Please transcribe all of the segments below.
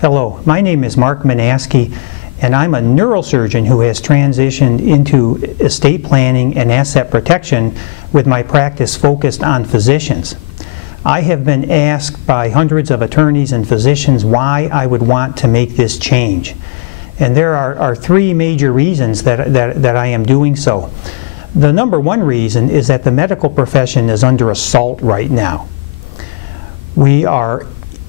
Hello, my name is Mark Monasky, and I'm a neurosurgeon who has transitioned into estate planning and asset protection with my practice focused on physicians. I have been asked by hundreds of attorneys and physicians why I would want to make this change. And there are three major reasons that I am doing so. The number one reason is that the medical profession is under assault right now. We are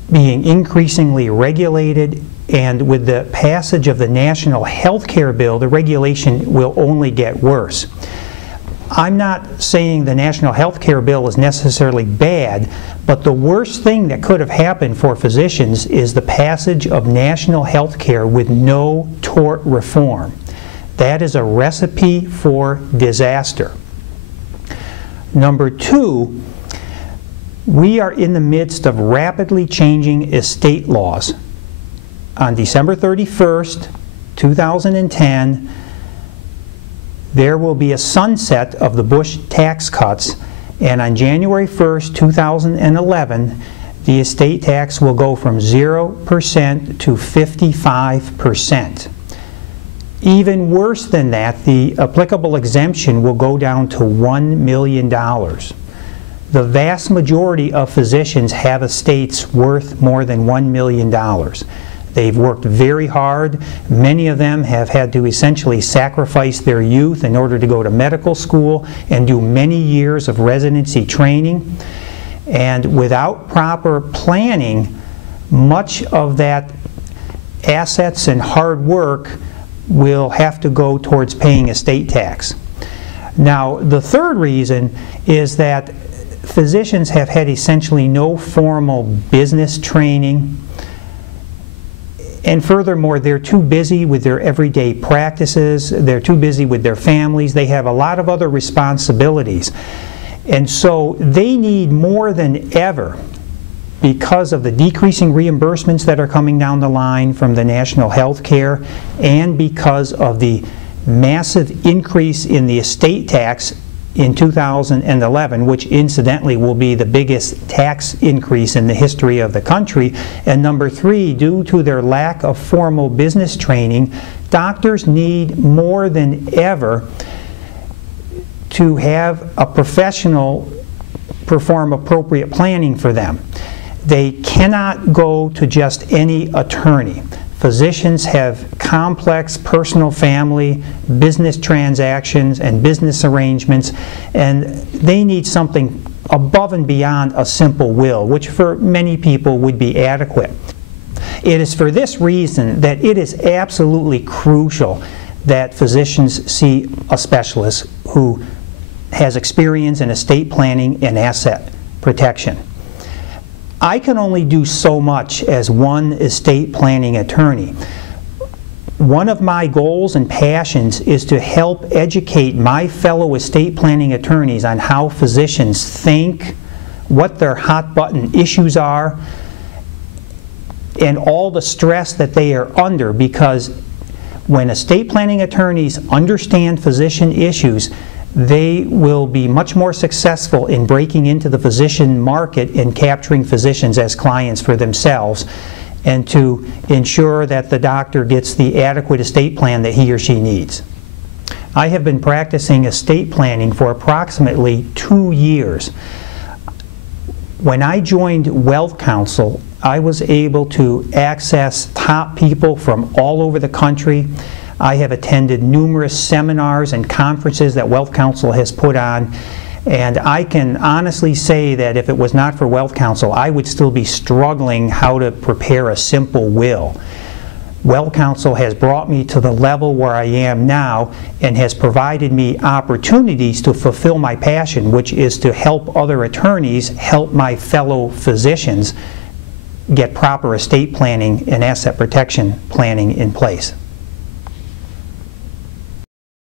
being increasingly regulated, and with the passage of the National Health Care Bill, the regulation will only get worse. I'm not saying the National Health Care Bill is necessarily bad, but the worst thing that could have happened for physicians is the passage of national health care with no tort reform. That is a recipe for disaster. Number two, we are in the midst of rapidly changing estate laws. On December 31st, 2010, there will be a sunset of the Bush tax cuts, and on January 1st, 2011, the estate tax will go from 0% to 55%. Even worse than that, the applicable exemption will go down to $1 million. The vast majority of physicians have estates worth more than $1 million. They've worked very hard. Many of them have had to essentially sacrifice their youth in order to go to medical school and do many years of residency training. And without proper planning, much of that assets and hard work will have to go towards paying estate tax. Now, the third reason is that physicians have had essentially no formal business training, and furthermore, they're too busy with their everyday practices, they're too busy with their families, they have a lot of other responsibilities. And so they need more than ever, because of the decreasing reimbursements that are coming down the line from the national health care, and because of the massive increase in the estate tax in 2011, which incidentally will be the biggest tax increase in the history of the country. And number three, due to their lack of formal business training, doctors need more than ever to have a professional perform appropriate planning for them. They cannot go to just any attorney. Physicians have complex personal, family, business transactions and business arrangements, and they need something above and beyond a simple will, which for many people would be adequate. It is for this reason that it is absolutely crucial that physicians see a specialist who has experience in estate planning and asset protection. I can only do so much as one estate planning attorney. One of my goals and passions is to help educate my fellow estate planning attorneys on how physicians think, what their hot button issues are, and all the stress that they are under, because when estate planning attorneys understand physician issues, they will be much more successful in breaking into the physician market and capturing physicians as clients for themselves, and to ensure that the doctor gets the adequate estate plan that he or she needs. I have been practicing estate planning for approximately 2 years. When I joined WealthCounsel, I was able to access top people from all over the country. I have attended numerous seminars and conferences that WealthCounsel has put on, and I can honestly say that if it was not for WealthCounsel, I would still be struggling how to prepare a simple will. WealthCounsel has brought me to the level where I am now and has provided me opportunities to fulfill my passion, which is to help other attorneys help my fellow physicians get proper estate planning and asset protection planning in place.